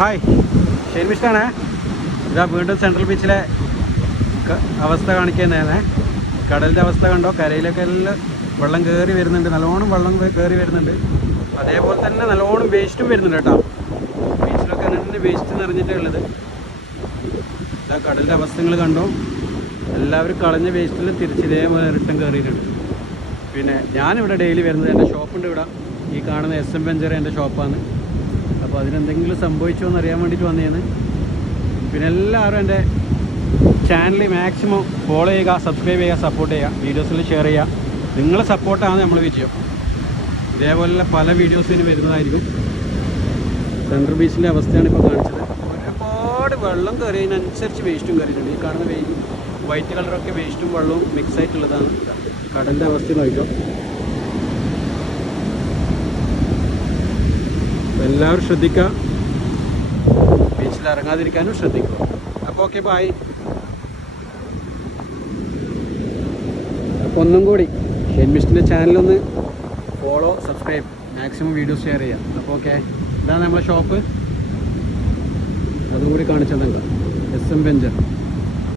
Hi, Shane മിസ്റ്റാണേ. ഇതാ വീണ്ടും central ബീച്ചിലെ അവസ്ഥ കാണിക്കുന്നതാണ്. കടലിൻ്റെ അവസ്ഥ കണ്ടോ, കരയിലൊക്കെ എല്ലാം വെള്ളം കയറി വരുന്നുണ്ട്, നല്ലോണം വെള്ളം കയറി വരുന്നുണ്ട്. അതേപോലെ തന്നെ നല്ലോണം വേസ്റ്റും വരുന്നുണ്ട് കേട്ടോ. ബീച്ചിലൊക്കെ തന്നെ വേസ്റ്റ് നിറഞ്ഞിട്ടേ ഉള്ളത്. ഇതാ കടലിൻ്റെ അവസ്ഥകൾ കണ്ടോ, എല്ലാവരും കളഞ്ഞ വേസ്റ്റിൽ തിരിച്ചിതേപോലെ റിട്ടേൺ കയറിയിട്ടുണ്ട്. പിന്നെ ഞാനിവിടെ ഡെയിലി വരുന്നത്, എൻ്റെ ഷോപ്പുണ്ട് ഇവിടെ, ഈ കാണുന്ന SM വെഞ്ചർ എൻ്റെ ഷോപ്പാണ്. അപ്പോൾ അതിനെന്തെങ്കിലും സംഭവിച്ചോ എന്ന് അറിയാൻ വേണ്ടിയിട്ട് വന്നതാണ്. പിന്നെ എല്ലാവരും എൻ്റെ ചാനൽ മാക്സിമം ഫോളോ ചെയ്യുക, സബ്സ്ക്രൈബ് ചെയ്യുക, സപ്പോർട്ട് ചെയ്യുക, വീഡിയോസിൽ ഷെയർ ചെയ്യുക. നിങ്ങളെ സപ്പോർട്ടാണ് നമ്മളെ വിജയം. ഇതേപോലെ പല വീഡിയോസിന് വരുന്നതായിരിക്കും. സെൻട്രൽ ബീച്ചിൻ്റെ അവസ്ഥയാണ് ഇപ്പോൾ കാണിച്ചത്. ഒരുപാട് വെള്ളം കയറിയതിനനുസരിച്ച് വേസ്റ്റും കയറിയിട്ടുണ്ട്. ഈ കാണുന്ന വൈറ്റ് കളറൊക്കെ വേസ്റ്റും വെള്ളവും മിക്സ് ആയിട്ടുള്ളതാണ്. കടലിൻ്റെ അവസ്ഥ നോക്കിക്കോ. എല്ലാവരും ശ്രദ്ധിക്കുക, ബീച്ചിൽ ഇറങ്ങാതിരിക്കാനും ശ്രദ്ധിക്കുക. അപ്പോൾ ഓക്കെ, ബൈ. അപ്പോൾ ഒന്നും കൂടി ഷെയ്ൻ മിസ്റ്റിൻ്റെ ചാനലൊന്ന് follow, subscribe, maximum videos share ചെയ്യാം. അപ്പോൾ ഓക്കെ, ഇതാണ് നമ്മളെ ഷോപ്പ്. അതും കൂടി കാണിച്ചു തന്നെ SM വെഞ്ചർ.